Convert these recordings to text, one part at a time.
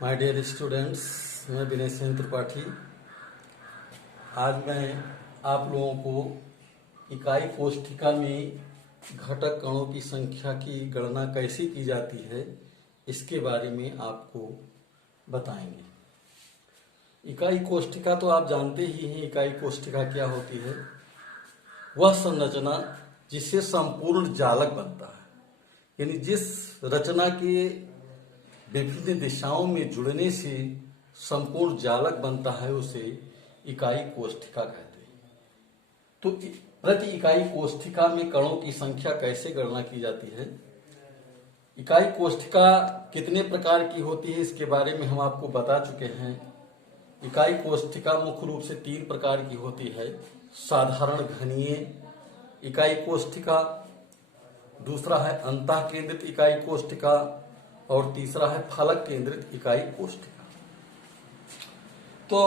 My dear students, मैं विनय सिंह त्रिपाठी। आज मैं आप लोगों को इकाई कोष्ठिका में घटक कणों की संख्या की गणना कैसे की जाती है इसके बारे में आपको बताएंगे। इकाई कोष्ठिका तो आप जानते ही हैं। इकाई कोष्ठिका क्या होती है? वह संरचना जिससे संपूर्ण जालक बनता है, यानी जिस रचना के विभिन्न दिशाओं में जुड़ने से संपूर्ण जालक बनता है, उसे इकाई कोष्ठिका कहते हैं। तो प्रति इकाई कोष्ठिका में कणों की संख्या कैसे गणना की जाती है? इकाई कोष्ठिका कितने प्रकार की होती है इसके बारे में हम आपको बता चुके हैं। इकाई कोष्ठिका मुख्य रूप से 3 प्रकार की होती है। साधारण घनीय इकाई कोष्ठिका, दूसरा है अंतः केंद्रित इकाई कोष्ठिका और तीसरा है फलक केंद्रित इकाई कोष्ठिका। तो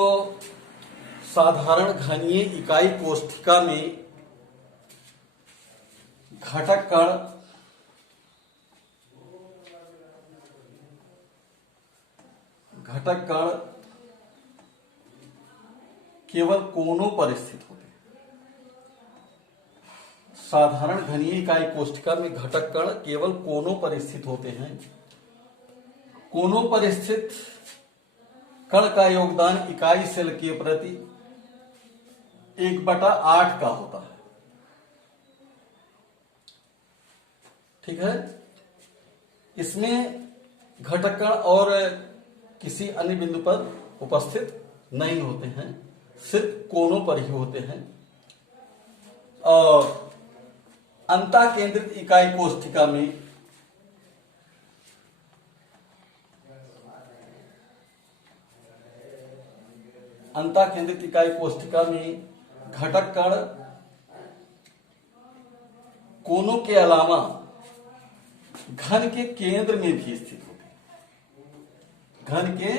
साधारण घनीय इकाई कोष्ठिका में घटक कण केवल कोनों पर स्थित होते हैं। साधारण घनीय इकाई कोष्ठिका में घटक कण केवल कोनों पर स्थित होते हैं। कोनों पर स्थित कण का योगदान इकाई सेल के प्रति 1/8 का होता है। ठीक है। इसमें घटक कण और किसी अन्य बिंदु पर उपस्थित नहीं होते हैं, सिर्फ कोनों पर ही होते हैं। और अंतः केंद्रित इकाई कोष्ठिका में अंतः केंद्रित इकाई कोष्ठिका में घटक कण कोनों के अलावा घन के केंद्र में भी स्थित होते हैं। घन के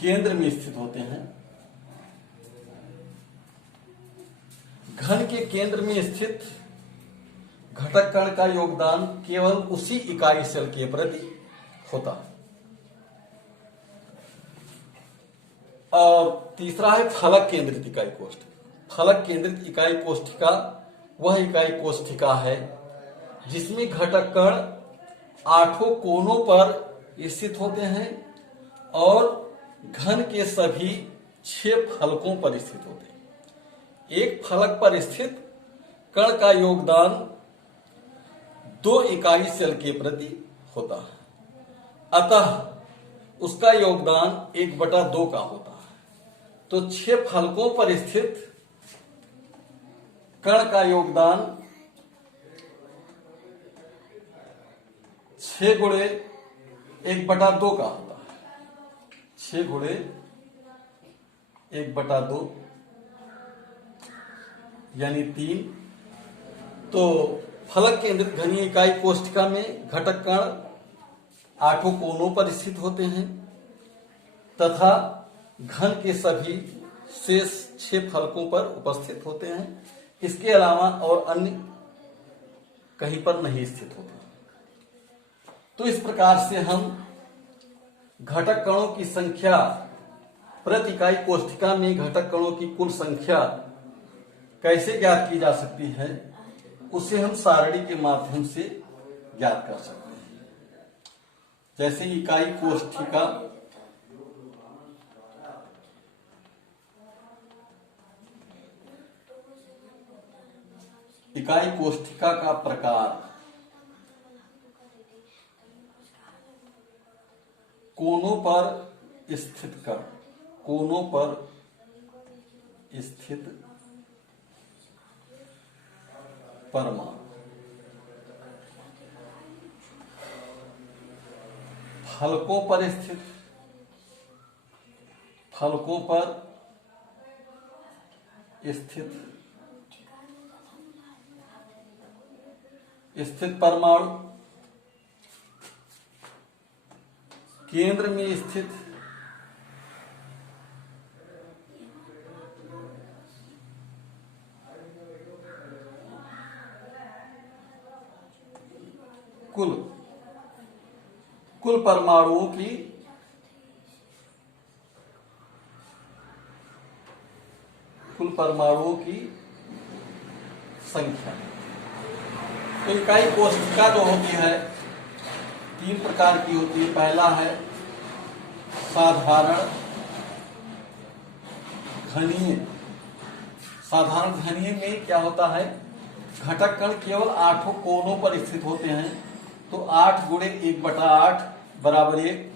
केंद्र में स्थित होते हैं। घन के केंद्र में स्थित घटक कण का योगदान केवल उसी इकाई सेल के प्रति होता है। और तीसरा है फलक केंद्रित इकाई कोष्ठिका। फलक केंद्रित इकाई कोष्ठिका वह इकाई कोष्ठिका है जिसमें घटक कण 8 कोनों पर स्थित होते हैं और घन के सभी 6 फलकों पर स्थित होते हैं। एक फलक पर स्थित कण का योगदान 2 इकाई सेल के प्रति होता है, अतः उसका योगदान 1/2 का होता है। तो 6 फलकों पर स्थित कण का योगदान 6 गुणे 1/2 का होता है। 6 गुणे 1/2 यानी 3। तो फलक केंद्रित घनीय इकाई कोष्ठिका में घटक कण 8 कोनों पर स्थित होते हैं तथा घन के सभी शेष 6 फलकों पर उपस्थित होते हैं। इसके अलावा और अन्य कहीं पर नहीं स्थित होते। तो इस प्रकार से हम घटक कणों की संख्या, प्रति इकाई कोष्ठिका में घटक कणों की कुल संख्या कैसे ज्ञात की जा सकती है, उसे हम सारणी के माध्यम से ज्ञात कर सकते हैं। जैसे इकाई कोष्ठिका का प्रकार, कोनों पर स्थित कण, कोनों पर स्थित परमाणु, फलकों पर स्थित परमाणु, केंद्र में स्थित कुल परमाणुओं की कुल परमाणुओं की संख्या। तो इकाई कोष्ठिका जो होती है 3 प्रकार की होती है। पहला है साधारण घनीय। साधारण घनीय में क्या होता है, घटक कण केवल 8 कोनों पर स्थित होते हैं, तो 8 गुणे 1/8 बराबर 1।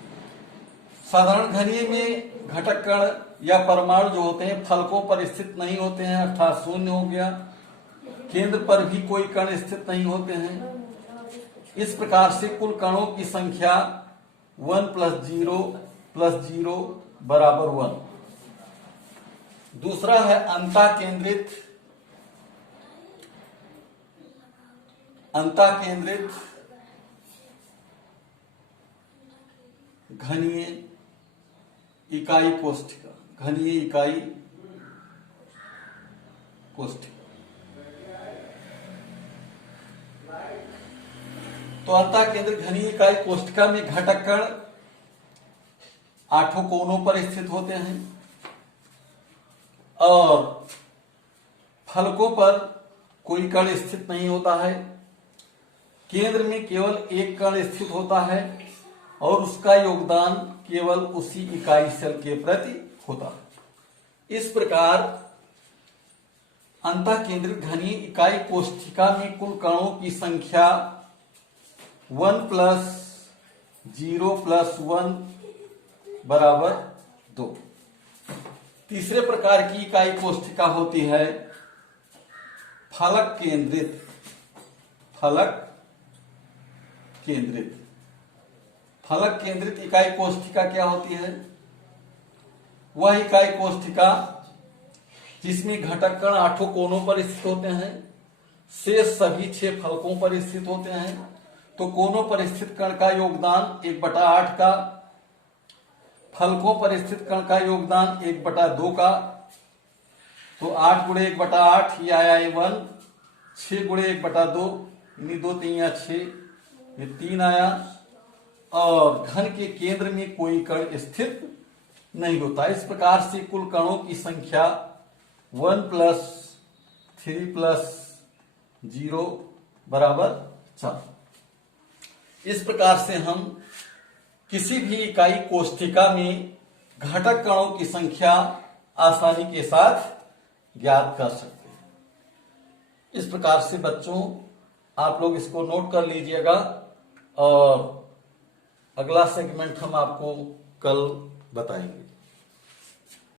साधारण घनीय में घटक कण या परमाणु जो होते हैं फलकों पर स्थित नहीं होते हैं, अर्थात शून्य हो गया। केंद्र पर भी कोई कण स्थित नहीं होते हैं। इस प्रकार से कुल कणों की संख्या 1 + 0 + 0 बराबर 1। दूसरा है अंतःकेंद्रित घनीय इकाई कोष्ठिका। घनीय इकाई कोष्ठिका। तो अंतःकेंद्रित घनीय इकाई कोष्ठिका में घटक कण 8 कोनों पर स्थित होते हैं और फलकों पर कोई कण स्थित नहीं होता है। केंद्र में केवल एक कण स्थित होता है और उसका योगदान केवल उसी इकाई सेल के प्रति होता है। इस प्रकार अंतःकेंद्रित घनीय इकाई कोष्ठिका में कुल कणों की संख्या 1 + 0 + 1 बराबर 2। तीसरे प्रकार की इकाई कोष्ठिका होती है फलक केंद्रित। फलक केंद्रित इकाई कोष्ठिका क्या होती है? वह इकाई कोष्ठिका जिसमें घटक कण 8 कोनों पर स्थित होते हैं, शेष सभी 6 फलकों पर स्थित होते हैं। तो कोनों पर स्थित कण का योगदान 1/8 का, फलकों पर स्थित कण का योगदान 1/2 का। तो 8 गुणे 1/8 ये आया 1, 6 गुणे 1/2 यानी 2 3 6 ये 3 आया। और घन के केंद्र में कोई कण स्थित नहीं होता। इस प्रकार से कुल कणों की संख्या 1 + 3 + 0 बराबर 4। इस प्रकार से हम किसी भी इकाई कोष्ठिका में घटक कणों की संख्या आसानी के साथ ज्ञात कर सकते हैं। इस प्रकार से बच्चों आप लोग इसको नोट कर लीजिएगा और अगला सेगमेंट हम आपको कल बताएंगे।